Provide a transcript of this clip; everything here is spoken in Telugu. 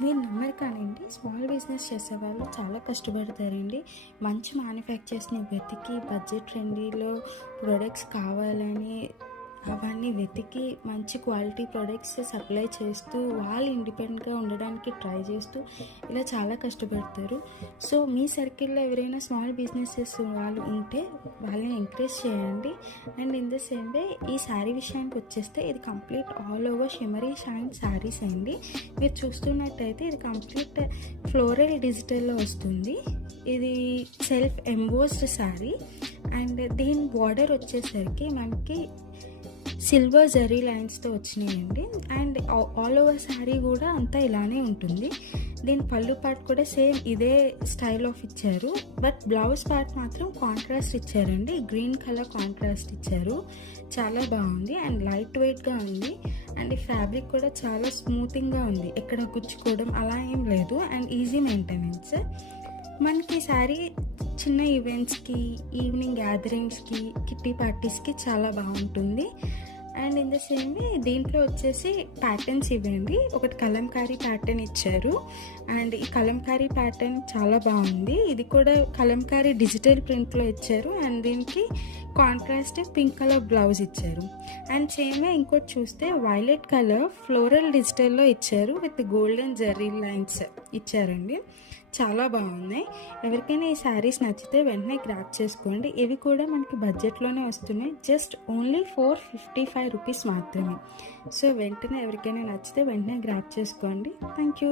మీరు నమ్మరు కానివ్వండి, స్మాల్ బిజినెస్ చేసేవాళ్ళు చాలా కష్టపడతారండి. మంచి మ్యానుఫ్యాక్చర్స్ని వెతికి బడ్జెట్ ఫ్రెండ్లీలో ప్రొడక్ట్స్ కావాలని అవన్నీ వెతికి మంచి క్వాలిటీ ప్రొడక్ట్స్ సప్లై చేస్తూ వాళ్ళు ఇండిపెండెంట్గా ఉండడానికి ట్రై చేస్తూ ఇలా చాలా కష్టపడతారు. సో మీ సర్కిల్లో ఎవరైనా స్మాల్ బిజినెసెస్ వాళ్ళు ఉంటే వాళ్ళని ఎంకరేజ్ చేయండి. And in the same way ఈ శారీ విషయానికి వచ్చేస్తే ఇది complete all over shimmery shine saris అండి. మీరు చూస్తున్నట్టయితే ఇది కంప్లీట్ ఫ్లోరల్ డిజిటల్లో వస్తుంది. ఇది సెల్ఫ్ ఎంబోస్డ్ శారీ అండ్ దీని బార్డర్ వచ్చేసరికి మనకి సిల్వర్ జరీ లైన్స్తో వచ్చినాయండి. అండ్ ఆల్ ఓవర్ శారీ కూడా అంతా ఇలానే ఉంటుంది. దీని పళ్ళు పార్ట్ కూడా సేమ్ ఇదే స్టైల్ ఆఫ్ ఇచ్చారు, బట్ బ్లౌజ్ పార్ట్ మాత్రం కాంట్రాస్ట్ ఇచ్చారండి. గ్రీన్ కలర్ కాంట్రాస్ట్ ఇచ్చారు, చాలా బాగుంది అండ్ లైట్ వెయిట్గా ఉంది. అండ్ ఈ ఫ్యాబ్రిక్ కూడా చాలా స్మూతింగ్గా ఉంది, ఎక్కడ గుచ్చుకోవడం అలా ఏం లేదు అండ్ ఈజీ మెయింటెనెన్స్. మనకి శారీ చిన్న ఈవెంట్స్కి, ఈవినింగ్ గ్యాదరింగ్స్కి, కిట్టి పార్టీస్కి చాలా బాగుంటుంది. And in the same way దీంట్లో వచ్చేసి ప్యాటర్న్స్ ఇవ్వండి. ఒకటి కలంకారీ ప్యాటర్న్ ఇచ్చారు అండ్ ఈ కలంకారీ ప్యాటర్న్ చాలా బాగుంది. ఇది కూడా కలంకారీ డిజిటల్ ప్రింట్లో ఇచ్చారు అండ్ దీనికి కాంట్రాస్ట్ పింక్ కలర్ బ్లౌజ్ ఇచ్చారు. అండ్ సేమ్ వే ఇంకోటి చూస్తే వైలెట్ కలర్ ఫ్లోరల్ డిజిటల్లో ఇచ్చారు విత్ గోల్డెన్ జరీ లైన్స్ ఇచ్చారండి. చాలా బాగున్నాయి. ఎవరికైనా ఈ శారీస్ నచ్చితే వెంటనే గ్రాప్ చేసుకోండి. ఇవి కూడా మనకి బడ్జెట్లోనే వస్తున్నాయి, జస్ట్ ఓన్లీ 455 రూపీస్ మాత్రమే. సో వెంటనే ఎవరికైనా నచ్చితే వెంటనే గ్రాప్ చేసుకోండి. Thank you.